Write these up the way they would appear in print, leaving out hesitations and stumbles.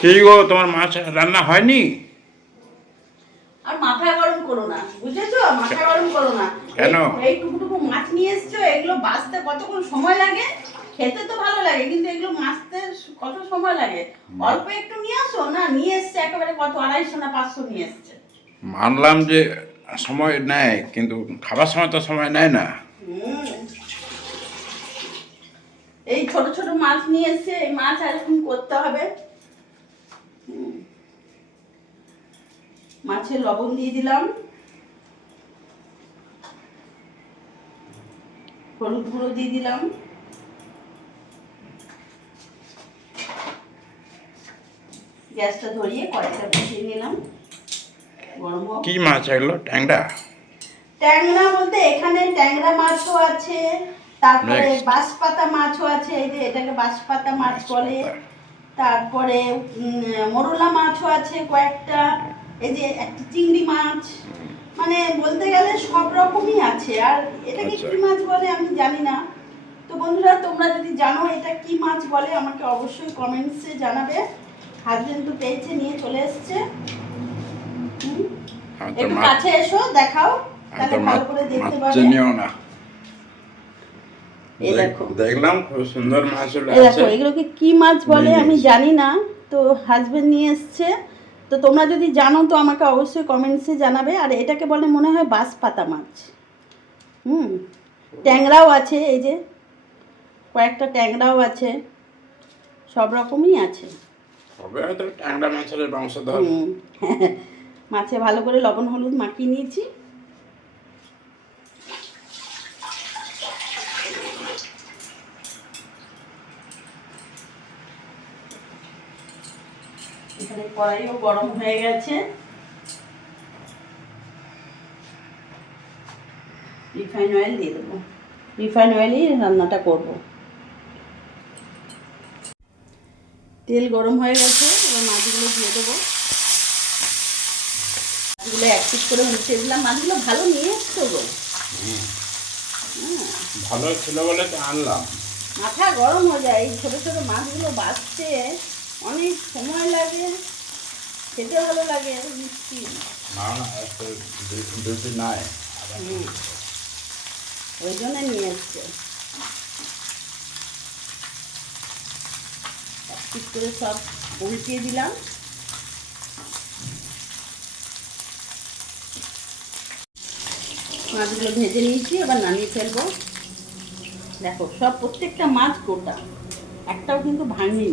ঠিক গো, তোমার মাছ রান্না হয়নি? আর মাথা গরম করো না, বুঝেছো? মাথা গরম করো না। কেন? এই টুকুটুকু মাছ নিয়ে এসছো, এগুলো বাছতে কতক্ষণ সময় লাগে? খেতে তো ভালো লাগে, কিন্তু এগুলো মাছতে কত সময় লাগে? অল্প একটু নিয়ে আসো না, নিয়ে এসছে একেবারে কত 250 না 500 নিয়ে এসছে। মানলাম যে সময় নেয়, কিন্তু খাবার সময় তো সময় নেয় না। এই ছোট ছোট মাছ নিয়ে এসছে, এই মাছ আর এখন করতে হবে। মাছে লবণ দিয়ে দিলাম, হলুদ গুঁড়ো দিয়ে দিলাম, গ্যাসটা ধরিয়ে কড়াইটা বসিয়ে নিলাম। গরম হোক। কি মাছ এগুলো? ট্যাংরা? ট্যাংরা বলতে এখানে ট্যাংরা মাছও আছে, তারপরে Next. বাঁশপাতা মাছও আছে, এই যে এটাকে বাঁশপাতা মাছ বলে। তারপরে মোরলা মাছও আছে কয়েকটা, এই যে একটা চিংড়ি মাছ, মানে বলতে গেলে সব রকমই আছে। আর এটাকে আচ্ছা। কি মাছ বলে আমি জানি না। তো বন্ধুরা, তোমরা যদি জানো এটা কি মাছ বলে আমাকে অবশ্যই কমেন্টসে জানাবে। হাজবেন্ড তো পেয়েছে, নিয়ে চলে এসছে। একটু কাছে এসো, দেখাও, তাহলে ভালো করে দেখতে পাবে। চিনিও না। এই দেখো, দেখলাম খুব সুন্দর মাছ এই দেখো, এগুলোকে কি মাছ বলে আমি জানি না, তো হাজবেন্ড নিয়ে এসছে। তো তোমরা যদি জানো তো আমাকে অবশ্যই কমেন্টসে জানাবে। আর এটাকে বলে মনে হয় বাঁশপাতা মাছ। ট্যাংরাও আছে, এই যে কয়েকটা ট্যাংরাও আছে, সব রকমই আছে। হবে হয়তো ট্যাংরা মাছের বংশধর। মাছে ভালো করে লবণ হলুদ মাখিয়ে নিয়েছি। এখানে কড়াইও গরম হয়ে গেছে, রিফাইন অয়েল দিয়ে দেবো। রিফাইন অয়েলই রান্নাটা করব। তেল গরম হয়ে গেছে, এবার মাছগুলো দিয়ে দেবো। মাছগুলো এক পিস করে মুছে দিলাম। মাছগুলো ভালো নিয়ে এসছো গো। ভালো ছিল বলে তো আনলাম। মাথা গরম হয়ে যায়, এই ছোটো ছোটো মাছগুলো বাছতে অনেক সময় লাগে, খেতে ভালো লাগে, মিষ্টি। না না, ডিউটি নাই। ওই জন্য নিয়ে এসছে। এক পিস করে সব উল্টিয়ে দিলাম। মাছগুলো ভেজে নিয়েছি, এবার নামিয়ে ফেলবো। দেখো, সব প্রত্যেকটা মাছ গোটা, একটাও কিন্তু ভাঙিনি,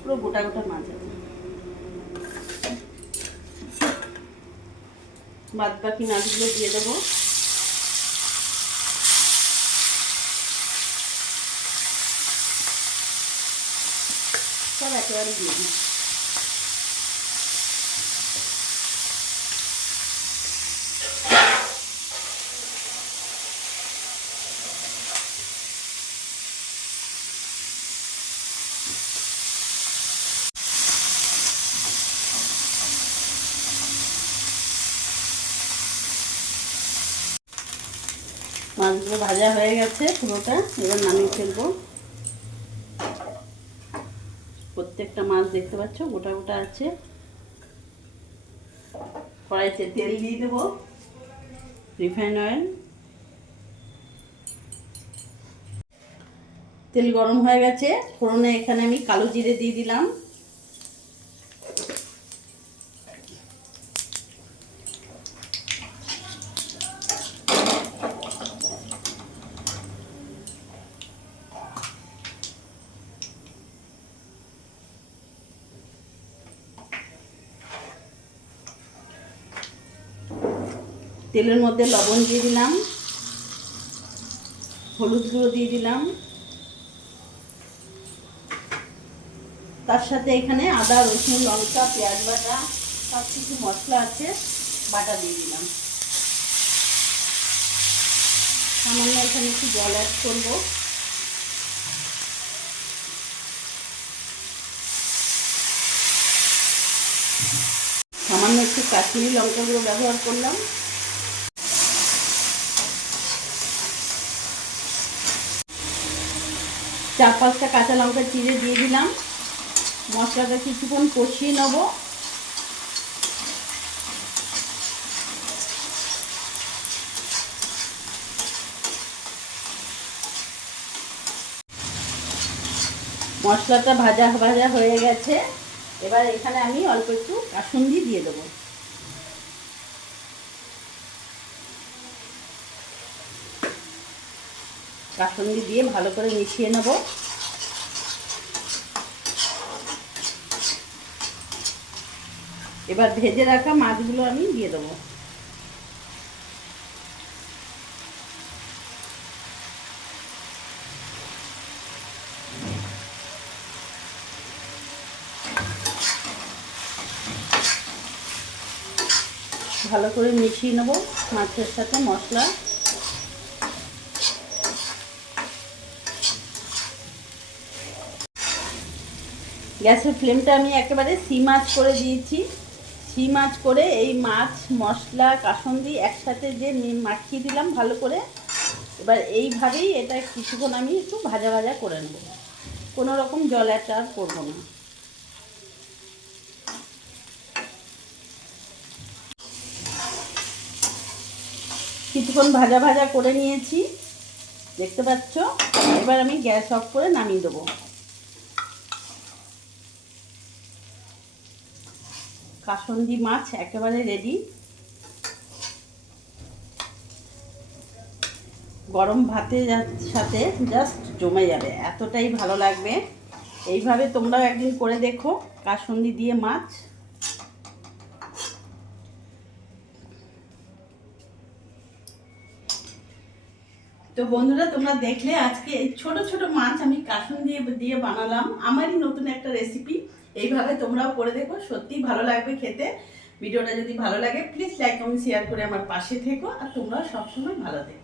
পুরো গোটা গোটা মাছ আছে। বাদ বাকি মাছগুলো দিয়ে দেবো। সব একেবারে দিয়ে দিই। মাছগুলো ভাজা হয়ে গেছে পুরোটা, এবার নামিয়ে ফেলবো। প্রত্যেকটা মাছ দেখতে পাচ্ছ গোটা গোটা আছে। কড়াইতে তেল দিয়ে দেবো, রিফাইন অয়েল। তেল গরম হয়ে গেছে, ফোড়নে এখানে আমি কালো জিরে দিয়ে দিলাম। তেলের মধ্যে লবণ দিয়ে দিলাম, হলুদ গুঁড়ো দিয়ে দিলাম, তার সাথে এখানে আদা রসুন লঙ্কা পেঁয়াজ বাটা সব কিছু মশলা আছে, বাটা দিয়ে দিলাম। সামান্য এখানে একটু জল অ্যাড করবো। সামান্য একটু কাশ্মীরি লঙ্কা গুঁড়ো ব্যবহার করলাম। চার পাঁচটা কাঁচা লঙ্কা চিড়ে দিয়ে দিলাম। মশলাটা কিছুক্ষণ কষিয়ে নেব। মশলাটা ভাজা ভাজা হয়ে গেছে। এবার এখানে আমি অল্প একটু কাসুন্দি দিয়ে দেবো। কাসুন্দি দিয়ে ভালো করে মিশিয়ে নেব। এবার ভেজে রাখা মাছগুলো আমি দিয়ে দেবো। ভালো করে মিশিয়ে নেব মাছের সাথে মশলা। গ্যাসের ফ্লেমটা আমি একেবারে সিম আঁচ করে দিয়েছি। সিম আঁচ করে এই মাছ মশলা কাসুন্দি একসাথে যে মাখিয়ে দিলাম ভালো করে। এবার এইভাবেই এটা কিছুক্ষণ আমি একটু ভাজা ভাজা করে নেব, কোনো রকম জল অ্যাড আর করবো না। কিছুক্ষণ ভাজা ভাজা করে নিয়েছি, দেখতে পাচ্ছ। এবার আমি গ্যাস অফ করে নামিয়ে দেবো। কাসুন্দি মাছ একেবারে রেডি। গরম ভাতের সাথে জাস্ট জমে যাবে, এতটাই ভালো লাগবে। এইভাবে তোমরাও একদিন করে দেখো কাসুন্দি দিয়ে মাছ। তো বন্ধুরা, তোমরা দেখলে আজকে এই ছোট ছোট মাছ আমি কাসুন্দি দিয়ে বানালাম, আমারই নতুন একটা রেসিপি। এইভাবে তোমরাও করে দেখো, সত্যিই ভালো লাগবে খেতে। ভিডিওটা যদি ভালো লাগে প্লিজ লাইক কমেন্ট শেয়ার করে আমার পাশে থেকো, আর তোমরাও সবসময় ভালো থেকো।